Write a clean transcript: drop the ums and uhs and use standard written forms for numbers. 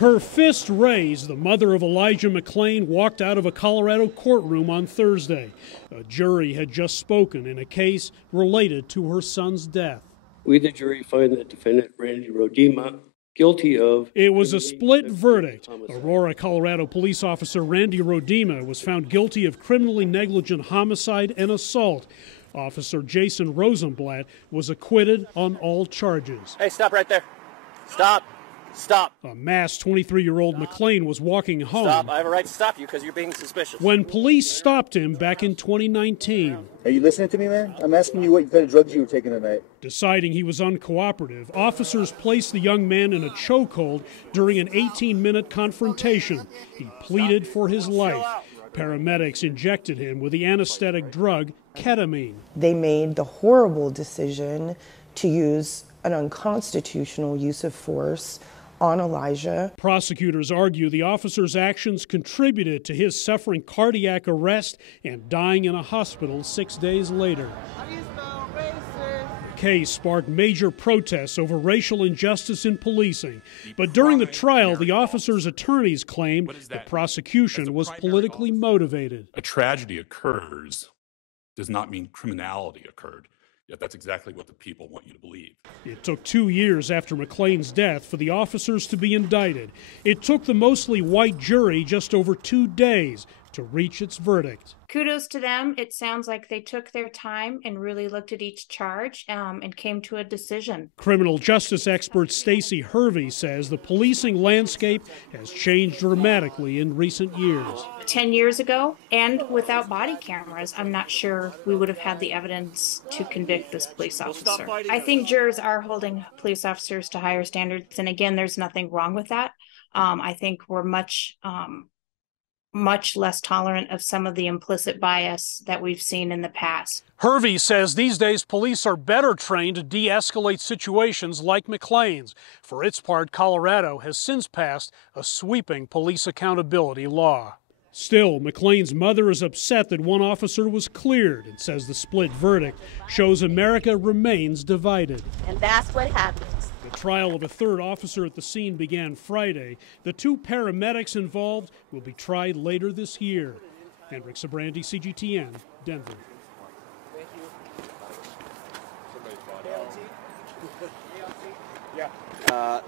Her fist raised, the mother of Elijah McClain walked out of a Colorado courtroom on Thursday. A jury had just spoken in a case related to her son's death. We, the jury, find that defendant Randy Rodema guilty of... It was a split verdict. Aurora, Colorado police officer Randy Rodema was found guilty of criminally negligent homicide and assault. Officer Jason Rosenblatt was acquitted on all charges. Hey, stop right there. Stop. Stop. A masked 23-year-old McClain was walking home. Stop. I have a right to stop you because you're being suspicious. When police stopped him back in 2019. Are you listening to me, man? I'm asking you what kind of drugs you were taking tonight. Deciding he was uncooperative, officers placed the young man in a chokehold during an 18-minute confrontation. He pleaded for his life. Paramedics injected him with the anesthetic drug ketamine. They made the horrible decision to use an unconstitutional use of force on Elijah. Prosecutors argue the officer's actions contributed to his suffering cardiac arrest and dying in a hospital 6 days later. The case sparked major protests over racial injustice in policing. But during the trial, the officer's attorneys claimed the prosecution was politically motivated. A tragedy occurs does not mean criminality occurred. Yet that's exactly what the people want you to believe. It took 2 years after McClain's death for the officers to be indicted. It took the mostly white jury just over 2 days to reach its verdict. Kudos to them. It sounds like they took their time and really looked at each charge and came to a decision. Criminal justice expert Stacey Hervey says the policing landscape has changed dramatically in recent years. 10 years ago, and without body cameras, I'm not sure we would have had the evidence to convict this police officer. I think jurors are holding police officers to higher standards, and again, there's nothing wrong with that. I think we're much less tolerant of some of the implicit bias that we've seen in the past. Hervey says these days police are better trained to de-escalate situations like McClain's. For its part, Colorado has since passed a sweeping police accountability law. Still, McClain's mother is upset that one officer was cleared and says the split verdict shows America remains divided. And that's what happens. The trial of a third officer at the scene began Friday. The 2 paramedics involved will be tried later this year. Hendrik, Sybrandy, CGTN, Denver. Yeah.